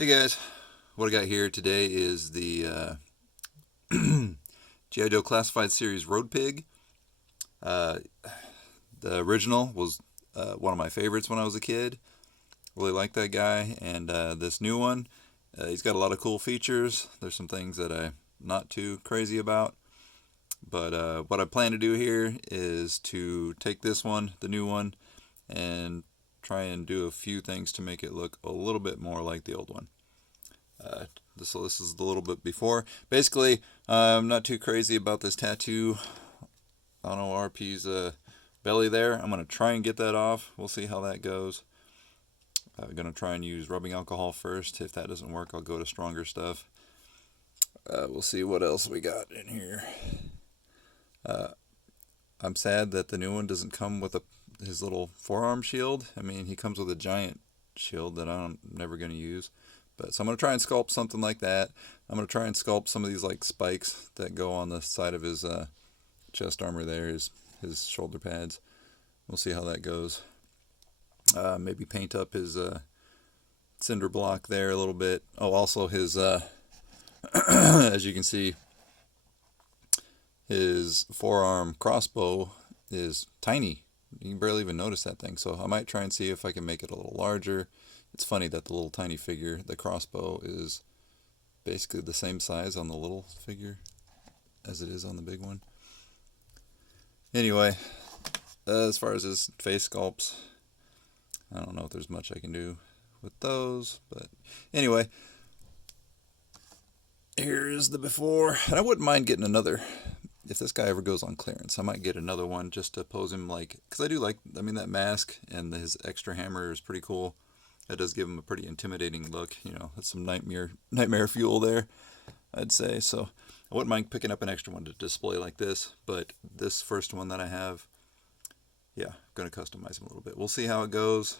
Hey guys, what I got here today is the G.I. Joe Classified Series Road Pig. Uh, the original was one of my favorites when I was a kid. Really like that guy, and this new one, he's got a lot of cool features. There's some things that I'm not too crazy about, but what I plan to do here is to take this one, the new one, and try and do a few things to make it look a little bit more like the old one. Uh, this is a little bit before. Basically, I'm not too crazy about this tattoo on ORP's belly there. I'm going to try and get that off. We'll see how that goes. I'm going to try and use rubbing alcohol first. If that doesn't work, I'll go to stronger stuff. We'll see what else we got in here. Uh, I'm sad that the new one doesn't come with his little forearm shield. I mean, he comes with a giant shield that I'm never going to use. But so I'm going to try and sculpt something like that. I'm going to try and sculpt some of these like spikes that go on the side of his chest armor there, his shoulder pads. We'll see how that goes. Maybe paint up his cinder block there a little bit. Oh, also his, as you can see, his forearm crossbow is tiny. You can barely even notice that thing. So I might try and see if I can make it a little larger. It's funny that the little tiny figure, the crossbow, is basically the same size on the little figure as it is on the big one. Anyway, as far as his face sculpts, I don't know if there's much I can do with those, but anyway, here is the before. And I wouldn't mind getting another. If this guy ever goes on clearance, I might get another one just to pose him like, because I do like, I mean, that mask and his extra hammer is pretty cool. That does give him a pretty intimidating look. You know, that's some nightmare fuel there, I'd say. So I wouldn't mind picking up an extra one to display like this. But this first one that I have, yeah, I'm going to customize him a little bit. We'll see how it goes.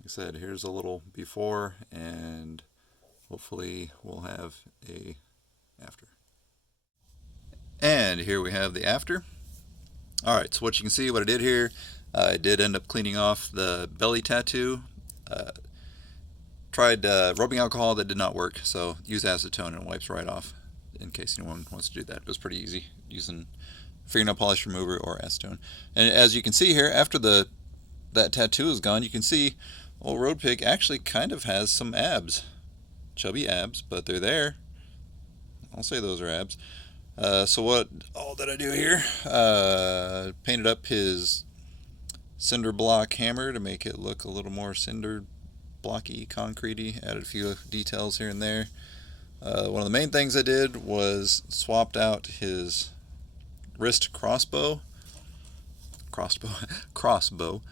Like I said, here's a little before, and hopefully we'll have a after. And here we have the after. All right, so what you can see, what I did here, I did end up cleaning off the belly tattoo. Tried rubbing alcohol, that did not work, so use acetone and it wipes right off. In case anyone wants to do that, it was pretty easy using fingernail polish remover or acetone. And as you can see here, after that tattoo is gone, you can see old Road Pig actually kind of has some abs, chubby abs, but they're there. I'll say those are abs. So what all did I do here? Painted up his cinder block hammer to make it look a little more cinder blocky, concretey. Added a few details here and there. One of the main things I did was swapped out his wrist crossbow. Crossbow.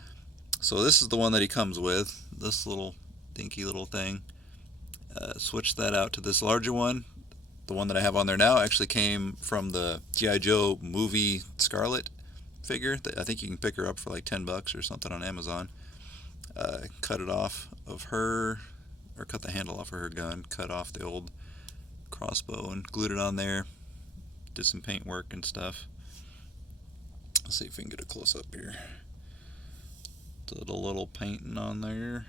So this is the one that he comes with. This little dinky little thing. Switched that out to this larger one. The one that I have on there now actually came from the G.I. Joe movie Scarlet figure. I think you can pick her up for like $10 or something on Amazon. Cut it off of her, or cut the handle off of her gun, cut off the old crossbow and glued it on there. Did some paint work and stuff. Let's see if we can get a close up here. Did a little painting on there.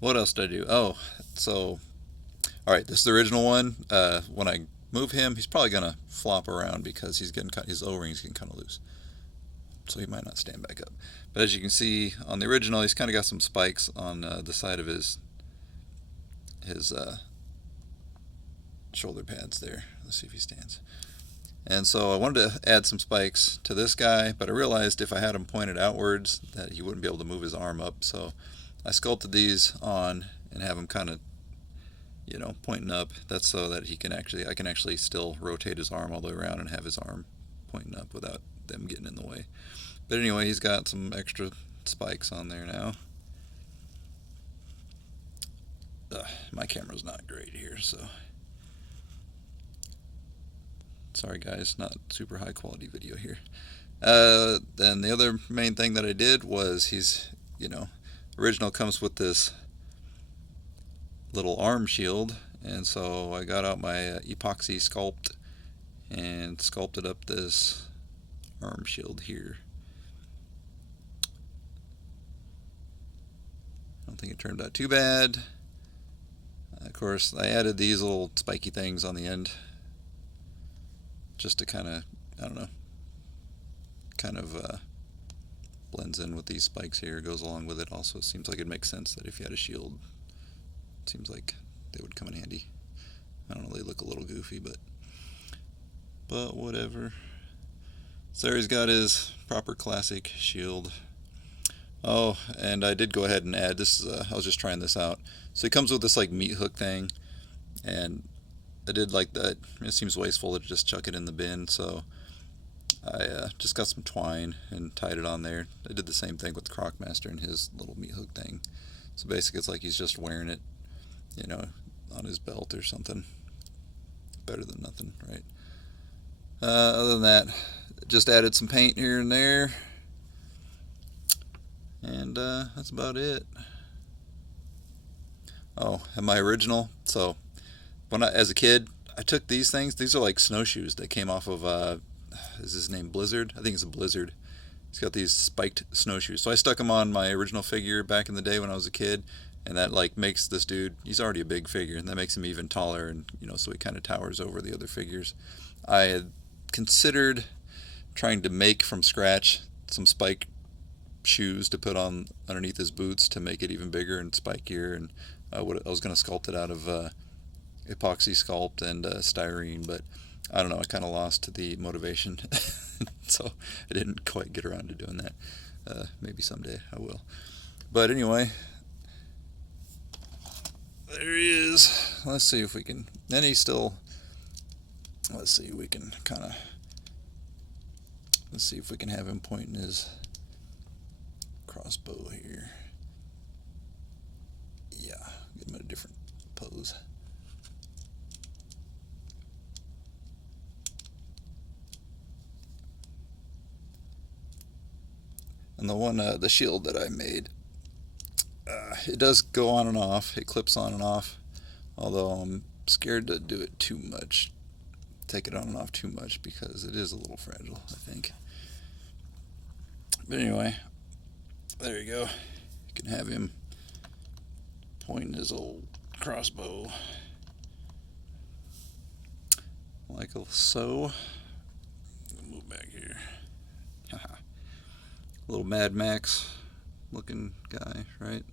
What else did I do? Oh, so, alright, this is the original one. When I move him, he's probably going to flop around because his O-ring's getting kind of loose. So he might not stand back up. But as you can see, on the original, he's kind of got some spikes on the side of his shoulder pads there. Let's see if he stands. And so I wanted to add some spikes to this guy, but I realized if I had him pointed outwards that he wouldn't be able to move his arm up. So I sculpted these on and have him kind of, pointing up. That's so that I can actually still rotate his arm all the way around and have his arm pointing up without them getting in the way. But anyway, he's got some extra spikes on there now. My camera's not great here, so sorry guys, not super high quality video here. Then the other main thing that I did was he's, original comes with this little arm shield, and so I got out my epoxy sculpt and sculpted up this arm shield here. think it turned out too bad. Of course, I added these little spiky things on the end just to kind of, I don't know, kind of blends in with these spikes here, goes along with it. Also seems like it makes sense that if you had a shield, it seems like they would come in handy. I don't know, they look a little goofy, but whatever. So there he's got his proper classic shield. Oh, and I did go ahead and add this. I was just trying this out. So he comes with this like meat hook thing, and I did like that. It seems wasteful to just chuck it in the bin, so I just got some twine and tied it on there. I did the same thing with Crocmaster and his little meat hook thing. So basically, it's like he's just wearing it, you know, on his belt or something. Better than nothing, right? Other than that, just added some paint here and there. And that's about it. Oh, and my original. So, as a kid, I took these things. These are like snowshoes that came off of, is his name Blizzard? I think it's a Blizzard. He's got these spiked snowshoes. So I stuck them on my original figure back in the day when I was a kid. And that like makes this dude, he's already a big figure, and that makes him even taller. And, you know, so he kind of towers over the other figures. I had considered trying to make from scratch some spike shoes to put on underneath his boots to make it even bigger and spikier, and I was going to sculpt it out of epoxy sculpt and styrene, but I don't know, I kind of lost the motivation so I didn't quite get around to doing that. Maybe someday I will. But anyway, there he is. Let's see if we can, and he's still, let's see, we can kind of, let's see if we can have him pointing his crossbow here. Yeah, get him at a different pose. And the one, the shield that I made, it does go on and off. It clips on and off, although I'm scared to do it too much, take it on and off too much, because it is a little fragile, I think. But anyway, there you go. You can have him pointing his old crossbow like so. Move back here. Little Mad Max looking guy, right?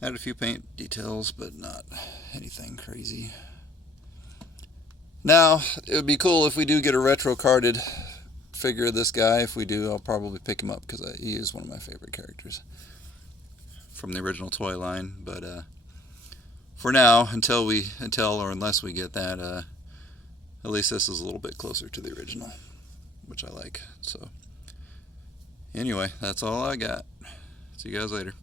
Had a few paint details, but not anything crazy. Now, it would be cool if we do get a retro carded figure of this guy. If we do, I'll probably pick him up, because he is one of my favorite characters from the original toy line. But for now, until or unless we get that, at least this is a little bit closer to the original, which I like. So anyway, that's all I got. See you guys later.